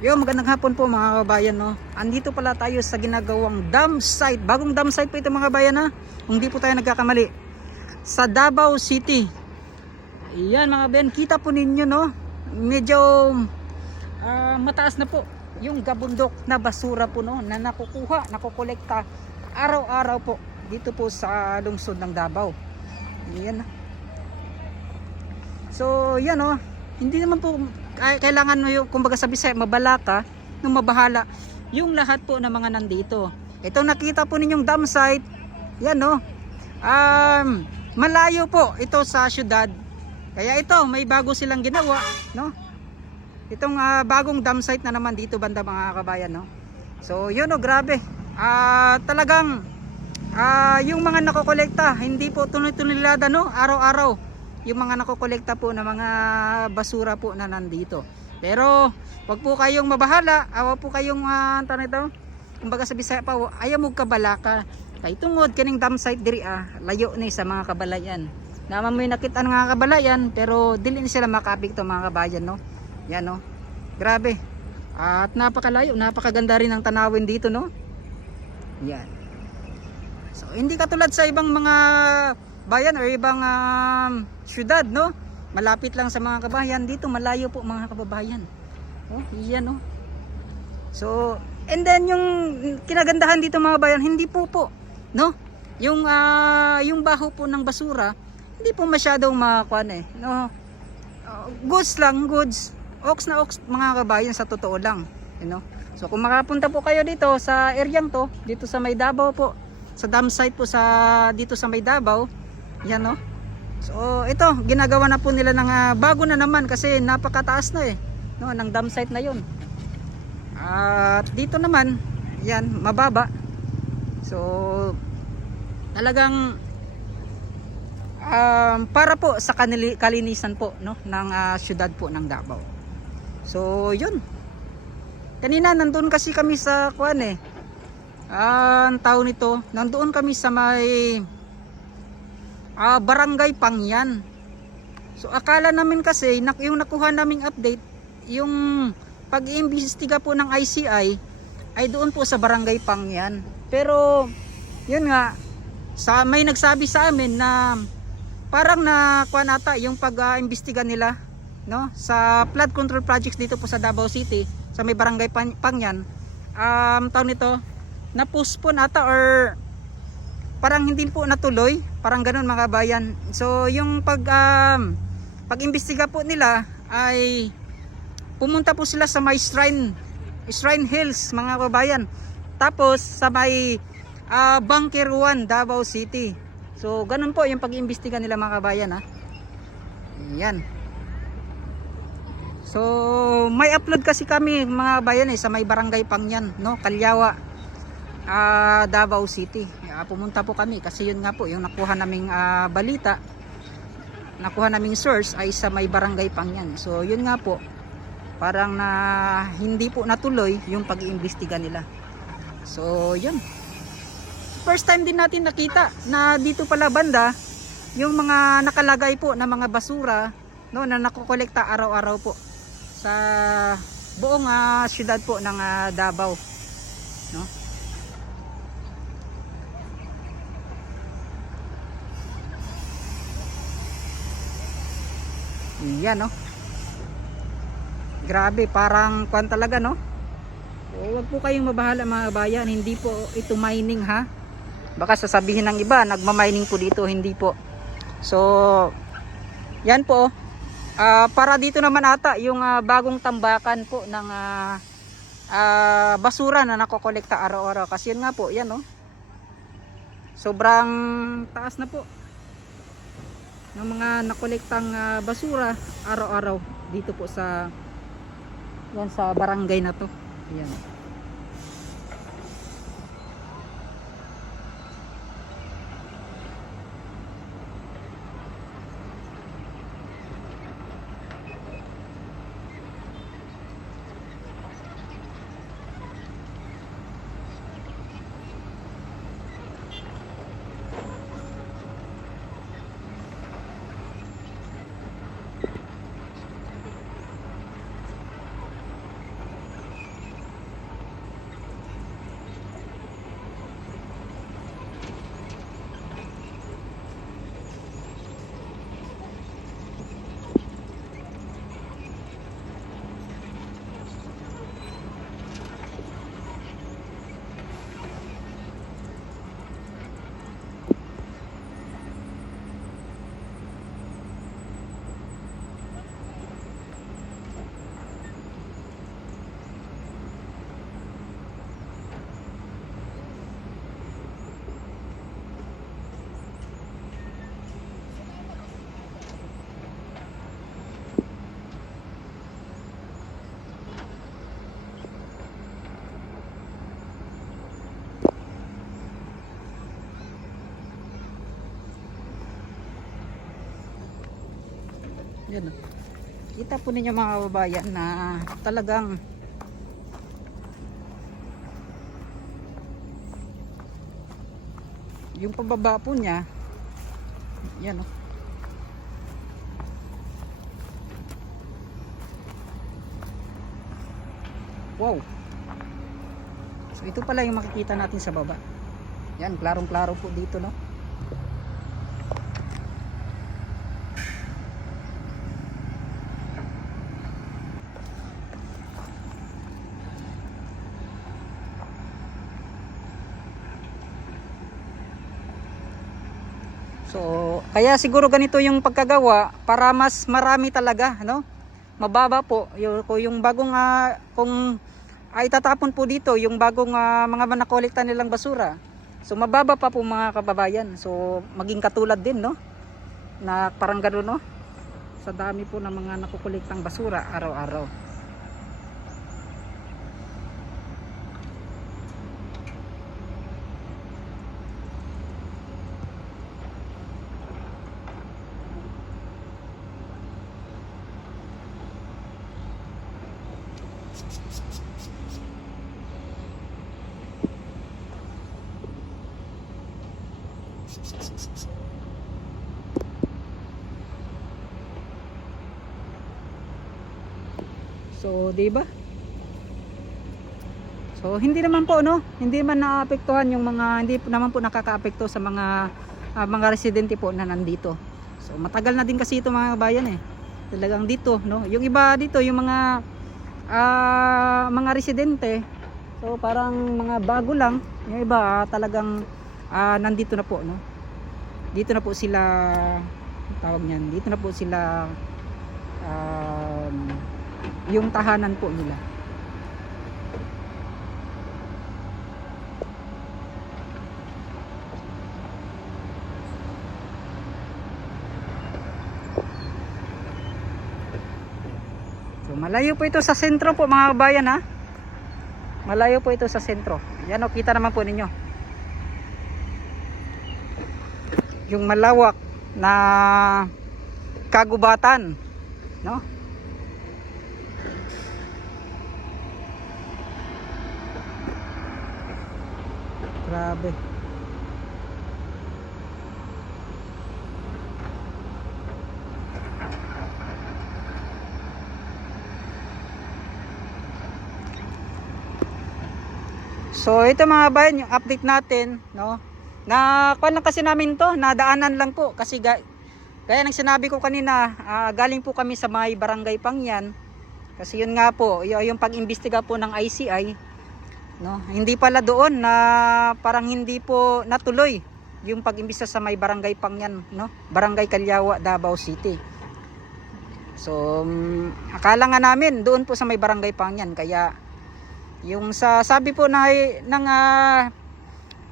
Yo, magandang hapon po mga kabayan no. Andito pala tayo sa ginagawang dam site. Bagong dam site po ito mga kabayan ha. Kung di po tayo nagkakamali. Sa Davao City. Ayan mga kabayan, kita po ninyo no. Medyo ah, mataas na po yung gabundok na basura po no na nakukuha, nakokolekta araw-araw po dito po sa lungsod ng Davao. Ayan. So, yan oh. Hindi naman po ay, kailangan mo yung kumbaga sa Bisaya mabala ka nung mabahala yung lahat po ng mga nandito. Ito nakita po ninyong dam site. Yan no. Um, malayo po ito sa syudad. Kaya ito may bago silang ginawa, no? Itong ah, bagong dam site na naman dito banda mga kabayan, no? So, yun oh, grabe. Ah, talagang ah, yung mga nakokolekta, hindi po tuloy-tuloy no? Araw-araw yung mga nakokolekta po na mga basura po na nandito. Pero wag po kayong mabahala, awa po kayong uh, ito. Kumbaga sa Bisaya pa, ayaw mo kabalaka. Kay tungod kaning dam site diri ah, layo ni sa mga kabalayan. Naman mo nakita ng mga kabalayan, pero dili ni sila makapik to mga kabayan no. Yan no. Grabe. At napakalayo, napakaganda rin ng tanawin dito no. Yan. So hindi katulad sa ibang mga bayan or ibang um, syudad no? Malapit lang sa mga kabayan. Dito malayo po mga kababayan. Oh iyan oh. So and then yung kinagandahan dito mga bayan hindi po po no? Yung ah, yung baho po ng basura hindi po masyadong makakuan eh no? Uh, goods lang goods. Ox na ox mga kabayan sa totoo lang you know? So kung makapunta po kayo dito sa eryang to dito sa May Davao po sa dam site po sa dito sa May Davao yan no. So ito, ginagawa na po nila ng ah, bago na naman kasi napakataas na eh. No, ng dam site na 'yon. At dito naman, yan, mababa. So talagang um, para po sa kanili, kalinisan po no ng ah, syudad po ng Davao. So 'yun. Kanina nandun kasi kami sa kuan eh. Ah, ang tao nito, nandoon kami sa may ah, barangay Pangyan. So akala namin kasi yung nakuha naming update yung pag-iimbestiga po ng ICI ay doon po sa barangay Pangyan. Pero yun nga sa may nagsabi sa amin na parang na kuha nata yung pag-iimbestiga nila no sa flood control projects dito po sa Davao City sa may barangay Pan- Pangyan um taon nito na postpone ata or parang hindi po natuloy parang ganun mga bayan so yung pag um, pag-imbestiga po nila ay pumunta po sila sa may shrine shrine hills mga kabayan. Tapos sa may uh, bunker 1 Davao City. So ganun po yung pag-imbestiga nila mga kabayan ha? Yan. So may upload kasi kami mga kabayan eh sa may barangay Pangyan no? Kalyawa uh, Davao City. Uh, pumunta po kami kasi yun nga po yung nakuha naming uh, balita nakuha naming source ay sa may barangay Pangyan. So yun nga po parang na hindi po natuloy yung pag-iimbestiga nila. So yun. First time din natin nakita na dito pala banda yung mga nakalagay po na mga basura no na nakokolekta araw-araw po sa buong uh, syudad po ng uh, Davao no Yan no. Grabe, parang kwan talaga no. O, wag po kayong mabahala mga bayan, hindi po ito mining ha. Baka sasabihin ng iba, nagma-mining po dito, hindi po. So, yan po. Uh, para dito naman ata yung uh, bagong tambakan po ng uh, uh, basura na nakokolekta araw-araw. Kasi yun nga po, yan no. Sobrang taas na po ng mga nakolektang uh, basura araw-araw dito po sa yan sa barangay na to. Ayan. Yan o. Kita po ninyo mga kababayan na talagang yung pababa po niya yan o. Wow. So ito pala yung makikita natin sa baba. Yan, klarong-klaro po dito, no? So, kaya siguro ganito yung pagkagawa para mas marami talaga, no? Mababa po yung, yung bagong ah, kung ay tatapon po dito yung bagong ah, mga manakolekta nilang basura. So mababa pa po mga kababayan. So maging katulad din, no? Na parang gano'n, no? Sa dami po ng mga nakukolektang basura araw-araw. So, 'di ba? So, hindi naman po no, hindi man naapektuhan yung mga hindi naman po nakakaapekto sa mga ah, mga residente po na nandito. So, matagal na din kasi ito mga bayan eh. Talagang dito, no. Yung iba dito, yung mga ah, mga residente, so parang mga bago lang, yung iba ah, talagang ah, nandito na po, no. Dito na po sila tawag niyan, dito na po sila um, yung tahanan po nila. So malayo po ito sa sentro po mga kabayan ha. Malayo po ito sa sentro. Yan o, kita naman po ninyo. Yung malawak na kagubatan, no? Grabe. So ito mga bayan, yung update natin, no? Na kuan lang kasi namin to, nadaanan lang po kasi ga, gaya ng sinabi ko kanina, ah, galing po kami sa may barangay Pangyan. Kasi yun nga po, yung pag-imbestiga po ng ICI, no? Hindi pala doon na parang hindi po natuloy yung pag-imbestiga sa may barangay Pangyan, no? Barangay Kalyawa, Davao City. So, mm, akala nga namin doon po sa may barangay Pangyan kaya yung sa sabi po na ng ah,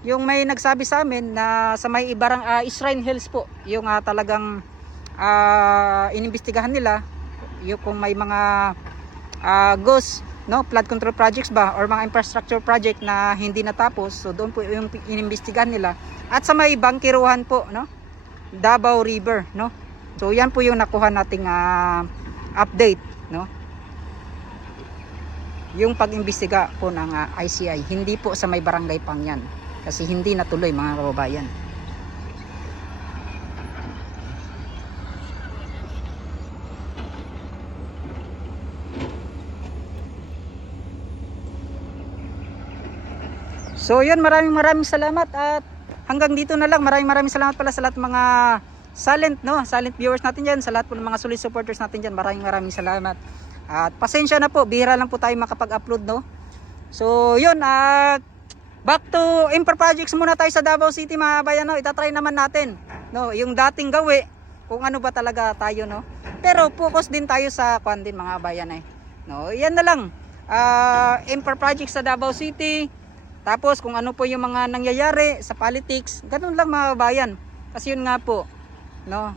yung may nagsabi sa amin na sa may ibarang ah, Shrine Hills po yung ah, talagang ah, inimbestigahan nila yung kung may mga ah, ghost no flood control projects ba or mga infrastructure project na hindi natapos. So doon po yung inimbestigahan nila. At sa may bangkiruhan po no Davao River no. So yan po yung nakuha nating ah, update no. Yung pag-imbestiga po ng ah, ICI hindi po sa may barangay Pangyan kasi hindi natuloy mga kababayan. So yun maraming maraming salamat at hanggang dito na lang. Maraming maraming salamat pala sa lahat mga silent no? Silent viewers natin dyan sa lahat po ng mga solid supporters natin dyan. Maraming maraming salamat. At pasensya na po, bihira lang po tayo makapag-upload, no? So, yun, at back to Imper Projects muna tayo sa Davao City, mga bayan, no? Itatry naman natin, no? Yung dating gawi, kung ano ba talaga tayo, no? Pero focus din tayo sa kwan din, mga bayan, eh. No, yan na lang. Ah, Imper Projects sa Davao City. Tapos, kung ano po yung mga nangyayari sa politics, ganun lang, mga bayan. Kasi yun nga po, no?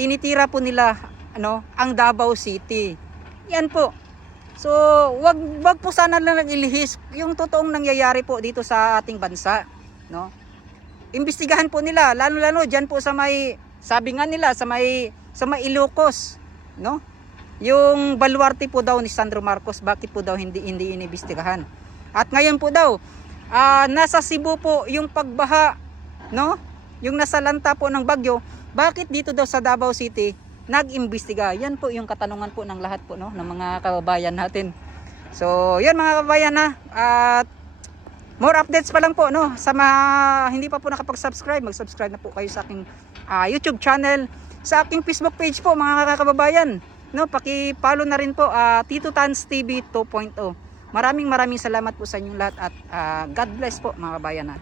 Tinitira po nila, ano, ang Davao City. Yan po. So, wag wag po sana lang ilihis yung totoong nangyayari po dito sa ating bansa, no? Imbestigahan po nila, lalo-lalo diyan po sa may sabi nga nila sa may sa may Ilocos, no? Yung baluarte po daw ni Sandro Marcos, bakit po daw hindi hindi inibistigahan? At ngayon po daw, ah, nasa Cebu po yung pagbaha, no? Yung nasa lanta po ng bagyo, bakit dito daw sa Davao City nag-imbestiga? Yan po yung katanungan po ng lahat po no ng mga kababayan natin. So, yan mga kababayan na at more updates pa lang po no sa mga hindi pa po nakapag-subscribe, mag-subscribe na po kayo sa aking ah, YouTube channel, sa aking Facebook page po mga kababayan. No, paki-follow na rin po ah, Tito Tans TV 2.0. Maraming maraming salamat po sa inyong lahat at ah, God bless po mga kababayan. ha.